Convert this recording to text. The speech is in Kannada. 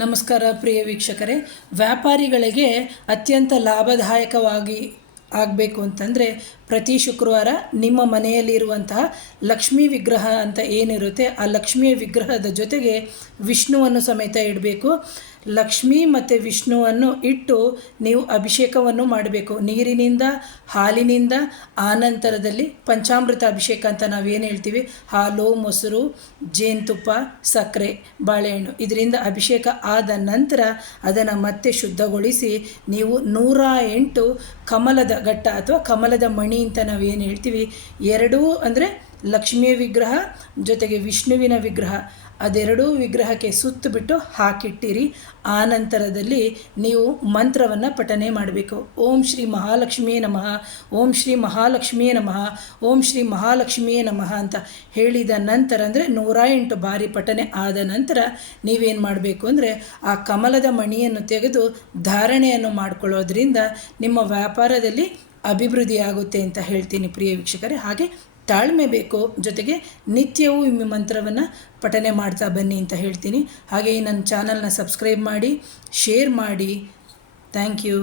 ನಮಸ್ಕಾರ ಪ್ರಿಯ ವೀಕ್ಷಕರೇ, ವ್ಯಾಪಾರಿಗಳಿಗೆ ಅತ್ಯಂತ ಲಾಭದಾಯಕವಾಗಿ ಆಗಬೇಕು ಅಂತಂದರೆ ಪ್ರತಿ ಶುಕ್ರವಾರ ನಿಮ್ಮ ಮನೆಯಲ್ಲಿರುವಂತಹ ಲಕ್ಷ್ಮೀ ವಿಗ್ರಹ ಅಂತ ಏನಿರುತ್ತೆ ಆ ಲಕ್ಷ್ಮಿಯ ವಿಗ್ರಹದ ಜೊತೆಗೆ ವಿಷ್ಣುವನ್ನು ಸಮೇತ ಇಡಬೇಕು. ಲಕ್ಷ್ಮೀ ಮತ್ತು ವಿಷ್ಣುವನ್ನು ಇಟ್ಟು ನೀವು ಅಭಿಷೇಕವನ್ನು ಮಾಡಬೇಕು ನೀರಿನಿಂದ, ಹಾಲಿನಿಂದ. ಆನಂತರದಲ್ಲಿ ಪಂಚಾಮೃತ ಅಭಿಷೇಕ ಅಂತ ನಾವೇನು ಹೇಳ್ತೀವಿ, ಹಾಲು, ಮೊಸರು, ಜೇನುತುಪ್ಪ, ಸಕ್ಕರೆ, ಬಾಳೆಹಣ್ಣು ಇದರಿಂದ ಅಭಿಷೇಕ ಆದ ನಂತರ ಅದನ್ನು ಮತ್ತೆ ಶುದ್ಧಗೊಳಿಸಿ ನೀವು 108 ಕಮಲದ ಘಟ್ಟ ಅಥವಾ ಕಮಲದ ಮಣಿ ಅಂತ ನಾವೇನು ಹೇಳ್ತೀವಿ, ಎರಡೂ ಅಂದರೆ ಲಕ್ಷ್ಮಿಯ ವಿಗ್ರಹ ಜೊತೆಗೆ ವಿಷ್ಣುವಿನ ವಿಗ್ರಹ ಅದೆರಡೂ ವಿಗ್ರಹಕ್ಕೆ ಸುತ್ತಬಿಟ್ಟು ಹಾಕಿಟ್ಟಿರಿ. ಆನಂತರದಲ್ಲಿ ನೀವು ಮಂತ್ರವನ್ನು ಪಠನೆ ಮಾಡಬೇಕು. ಓಂ ಶ್ರೀ ಮಹಾಲಕ್ಷ್ಮಿಯೇ ನಮಃ, ಓಂ ಶ್ರೀ ಮಹಾಲಕ್ಷ್ಮಿಯೇ ನಮಃ, ಓಂ ಶ್ರೀ ಮಹಾಲಕ್ಷ್ಮಿಯೇ ನಮಃ ಅಂತ ಹೇಳಿದ ನಂತರ ಅಂದರೆ 108 ಬಾರಿ ಪಠನೆ ಆದ ನಂತರ ನೀವೇನು ಮಾಡಬೇಕು ಅಂದರೆ ಆ ಕಮಲದ ಮಣಿಯನ್ನು ತೆಗೆದು ಧಾರಣೆಯನ್ನು ಮಾಡಿಕೊಳ್ಳೋದ್ರಿಂದ ನಿಮ್ಮ ವ್ಯಾಪಾರದಲ್ಲಿ ಅಭಿವೃದ್ಧಿ ಆಗುತ್ತೆ ಅಂತ ಹೇಳ್ತೀನಿ ಪ್ರಿಯ ವೀಕ್ಷಕರೇ. ಹಾಗೆ ತಾಳ್ಮೆ ಬೇಕು, ಜೊತೆಗೆ ನಿತ್ಯವೂ ಈ ಮಂತ್ರವನ್ನು ಪಠನೆ ಮಾಡ್ತಾ ಬನ್ನಿ ಅಂತ ಹೇಳ್ತೀನಿ. ಹಾಗೆ ನನ್ನ ಚಾನಲ್ನ ಸಬ್ಸ್ಕ್ರೈಬ್ ಮಾಡಿ, ಶೇರ್ ಮಾಡಿ. Thank you.